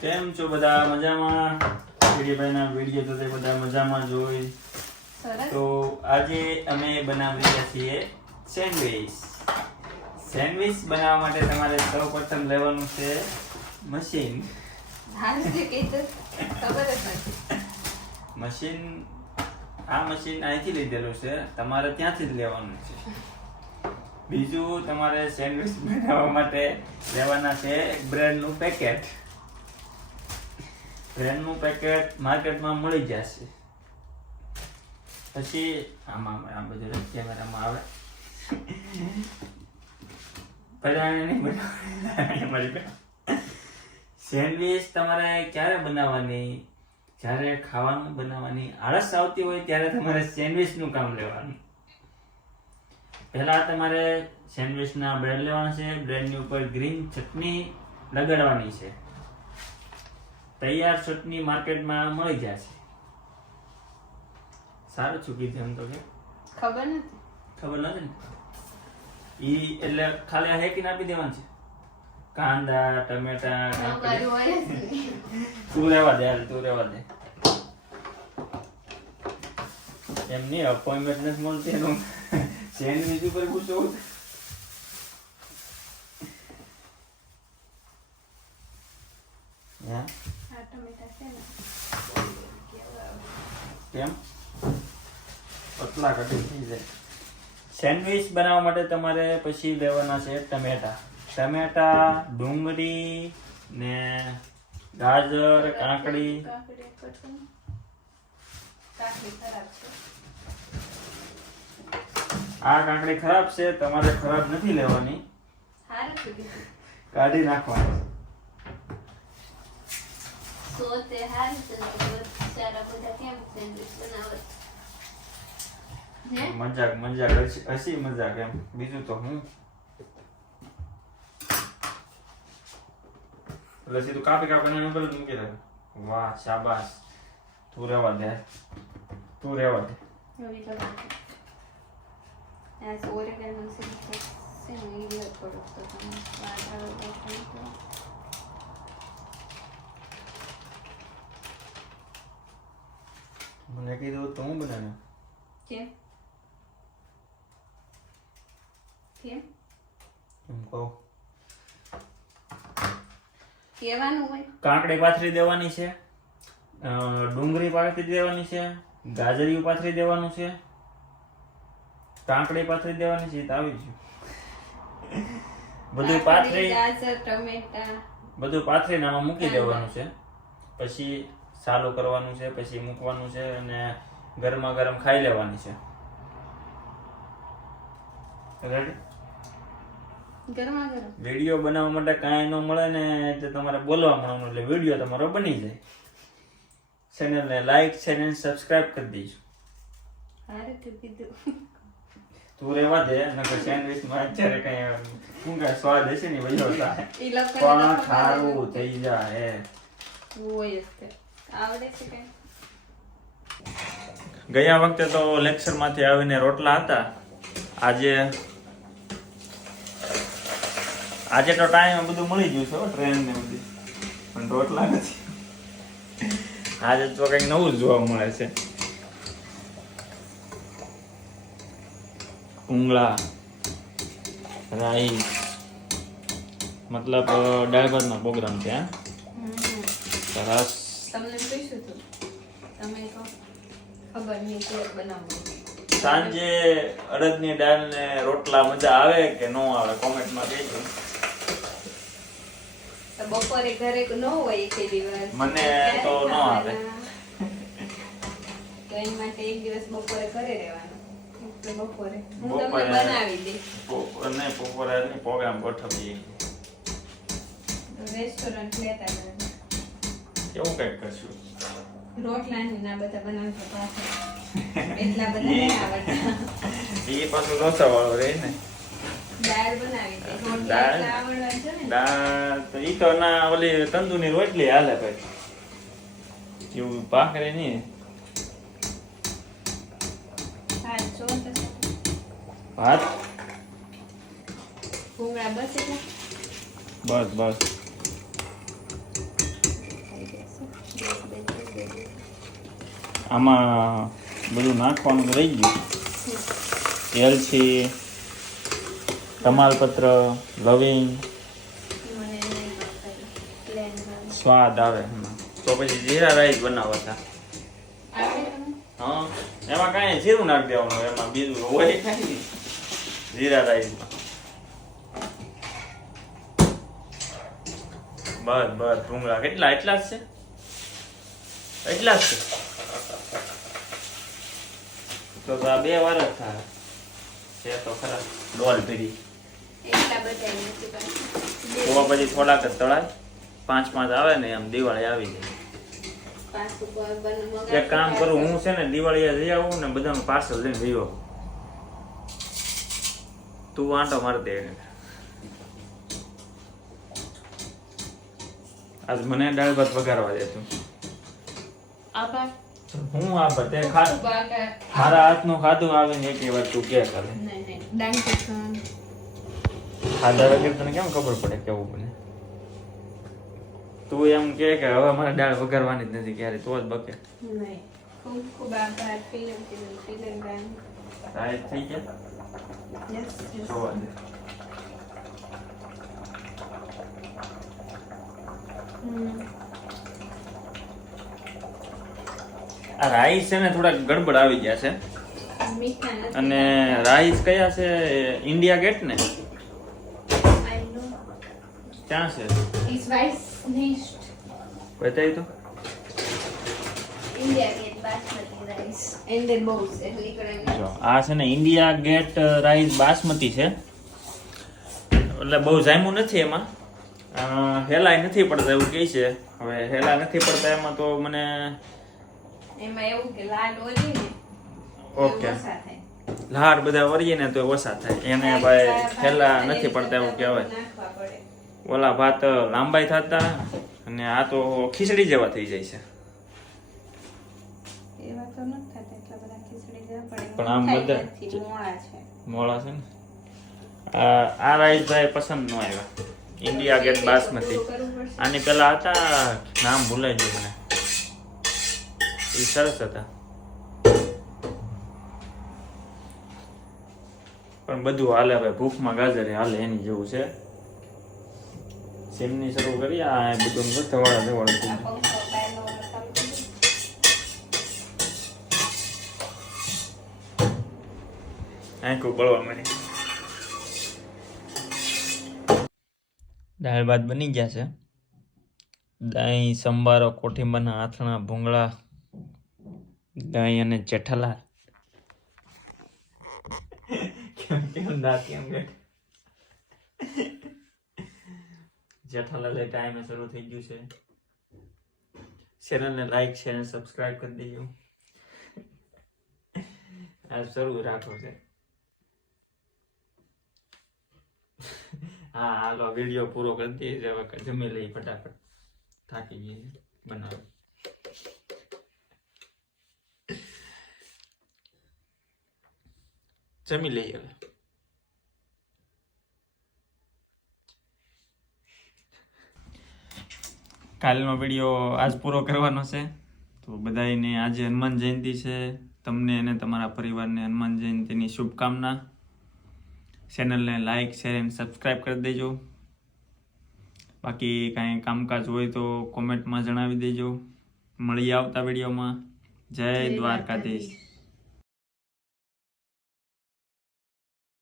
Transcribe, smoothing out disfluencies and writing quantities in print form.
કેમ છો બધા મજામાં? વિડીયોભાઈના વિડીયો તો તે બધા મજામાં જોઈ. તો આજે અમે બનાવી રહ્યા છીએ સેન્ડવિચ. સેન્ડવિચ બનાવવા માટે તમારે સૌપ્રથમ લેવાનું છે મશીન. મશીન આ મશીન અહીંથી લીધેલું છે, તમારે ત્યાંથી જ લેવાનું છે. બીજું તમારે સેન્ડવિચ બનાવવા માટે લેવાના છે બ્રેડનું પેકેટ. બ્રેડનું પેકેટ માર્કેટમાં મળી જશે. પછી આમાં આ બધું કેમેરામાં આવે સેન્ડવિચ તમારે ક્યારે બનાવવાની? જ્યારે ખાવાનું બનાવવાની આળસ આવતી હોય ત્યારે તમારે સેન્ડવિચનું કામ લેવાનું. પહેલા તમારે સેન્ડવિચના બ્રેડ લેવાના છે. બ્રેડની ઉપર ગ્રીન ચટણી લગાડવાની છે. તૈયાર ચટણી માર્કેટમાં મળી જશે. સારું છું કીધું એમ તો કે ખબર નથી ને ઈ એટલે ખાલી આ હેકીને આપી દેવાનું છે. કાંદા ટમેટા તું રહેવા દે એમ નહીં અપોઇન્ટમેન્ટ નથી મળતી એનું સેન્ડવિચ ઉપર પૂછો કેમ પતલા કટિંગ થઈ જાય. સેન્ડવિચ બનાવવા માટે તમારે પછી લેવાના છે ટમેટા, ડુંગળી ને ગાજર, કાકડી. આ કાકડી ખરાબ છે, તમારે ખરાબ નથી લેવાની, કાઢી નાખવાની. મજાક હસી મજાક એમ, બીજું તો હું એટલે સીધું કાપી એનું પેલું મૂકી દે. વાહ શાબાશ, તું રહેવા દે. મને કીધું તો હું બનાવ્યું. કેમ કહું કેવાનું હોય? કાકડી પાથરી દેવાની છે, ડુંગળી પાથરી દેવાની છે, ગાજરિયું પાથરી દેવાનું છે, કાકડી પાથરી દેવાની છે. આવી ગયું બધું પાથરી, ગાજર, ટમેટા બધું પાથરીને આમાં મૂકી દેવાનું છે. પછી ચાલુ કરવાનું છે, પછી મૂકવાનું છે અને ગરમા ગરમ ખાઈ લેવાની છે. રેડી? વિડીયો બનાવવા માટે કાંઈ ન મળે ને એટલે તમારે બોલવા મળવાનું, એટલે વિડીયો તમારો બની જાય. ચેનલને લાઈક, ચેનલ સબસ્ક્રાઇબ કરી દેજો. તું રહેવા દે, નકર સેન્ડવિચમાં અત્યારે કઈ શું કઈ સ્વાદ હશે ને બધો થાય પણ ખારું થઈ જાય. ગયા વખતે તો લેક્ચરમાંથી આવીને રોટલા હતા. આજે તો ટાઈમ બધું મળી ગયું છે ટ્રેન ને બધી, પણ રોટલા નથી. આજે તો કઈક નવું જોવા મળે છે. ભૂંગળા, રાઈસ, મતલબ દાળ ભાતનો પ્રોગ્રામ છે. સરસ. સાંજે અડદની દાળ ને રોટલા મજા આવે કે ન આવે કોમેન્ટમાં કહેજો. બપોરે ઘરે ન હોય એક દિવસ, મને તો ન આવે તો એની માટે એક દિવસ બપોરે ઘરે રહેવાનું. બપોરે હું તમને બનાવી દઈશ. બપોરે પ્રોગ્રામ ગોઠવીએ, રેસ્ટોરન્ટ લેતા કેવું કઈક કરશું. રોટલા ના બધા બનાવતા પાછા એટલા બધા નહીં આવડતા. એ પાછું લોચા વાળો રહે ને. દાળ બનાવી દે, રોટલા આવડવા છે ને. દાળ તો ઈ તો ના ઓલી તંદુરની રોટલી હાલે ભાઈ, એવું ભાખરી નહીં. ભાત ભૂંગળા બસ એટલે બસ આમાં બધું નાખવાનું રહી ગયું. એલચી, તમાલપત્ર, લવિંગ, મને નહીં ભાવતા પ્લેન સ્વાદ આવે એમાં. તો પછી જીરા રાઈસ બનાવવા હતા. આવે તમે હા, એમાં કાંઈ જીરું નાખી દેવાનું, એમાં બીજું હોય કાંઈ નહીં. જીરા રાઈસમાં બસ ભૂંગળા કેટલા? એટલા જ છે. તો આ 2 વાર જ થાય છે તો ખરા. ડોલ પીડી એટલા બધા નથી પણ તો પછી થોડાક જ તળાય. 5 આવે ને એમ દિવાળી આવી જાય. પાછું મગાવી એક કામ કરું, હું છે ને દિવાળીએ જઈ આવું ને બધાનું પાર્સલ લઈને જઈ આવું. તું આંટો મારી દે. આજ મને દાળ ભાત વઘારવા દે તું. આભાર હું આ બધે મારા હાથનું ખાધું આવીને એક વાર તું કે કરે. નહીં ડાંગ ખાધા વગર તને કેમ ખબર પડે કેવું બને? તું એમ કે હવે મારે દાળ વઘારવાની જ નથી ક્યારે, તો જ બકે. નહીં ખૂબ આભાર. ફિલ્મ રાઈસ થઈ ગયા. યસ જોવા દે. આ રાઈસ છે ને થોડા ગડબડ આવી ગયા છે. મીઠા નથી. અને રાઈસ કયા છે? ઇન્ડિયા ગેટ ને I know. ક્યાં છે? Is weiß nicht. બતાવી તો. India Gate Basmati rice. And the bowls. એટલે કરે. જો આ છે ને ઇન્ડિયા ગેટ રાઈસ બાસમતી છે. એટલે બહુ જામ્યું નથી એમાં. હેલાય નથી પડતા એવું કહે છે. હવે હેલા નથી પડતા એમાં તો મને એમાં એવું કે લાલ ઓલી ને ઓકે ઓછા થાય. લાડ બધા વળીએ ને તો ઓછા થાય. એને ભાઈ હેલા નથી પડતા એવું કહેવાય. નાખવા પડે. ઓલા ભાત લાંબાઈ થતા અને આ તો ખીચડી જેવા થઈ જાય છે. એવા તો નથી થતા એટલા બધા ખીચડી જેવા પડે. પણ આમ થાય બધા નથી, મોળા છે. મોળા છે ને. આ રાઈસ ભાઈ પસંદ ન આવ્યા. India Gate basmati. કરવું પડશે. આની પેલા હતા, નામ ભૂલાઈ ગયું મને. એ સરસ હતા પણ બધું હાલે ભાઈ. ભૂખમાં ગાજરે હાલે એની જેવું છે. સિમની શરૂ કરી. આ બધું ધવાડા આ ધવાડા પંખો પાયલો ચાલુ કરી. આંખું બળવા મળી. દાળ ભાત બની ગયા છે. દહીં, સંભારો, કોઠીંબરના આથણા, ભૂંગળા, દહીં અને જેઠાલાલ. કેમ દાંત કેમ કે જેઠાલાલ ટાઈમે શરૂ થઈ ગયું છે. ચેનલને લાઈક શેર અને સબસ્ક્રાઇબ કરી દેજો. આ શરૂ રાખો છે. હા હાલો વિડીયો પૂરો કરી દઈએ. હવે જમી લઈએ ફટાફટ. થાકી ગઈ બનાવો. જમી લઈએ હવે. કાલનો વિડીયો આજ પૂરો કરવાનો છે. તો બધાને આજે હનુમાન જયંતિ છે. તમને અને તમારા પરિવારને હનુમાન જયંતિની શુભકામના. ચેનલને લાઈક શેર અને સબસ્ક્રાઈબ કરી દેજો. બાકી કાંઈ કામકાજ હોય તો કોમેન્ટમાં જણાવી દેજો. મળીએ આવતા વિડીયોમાં. જય દ્વારકાધીશ.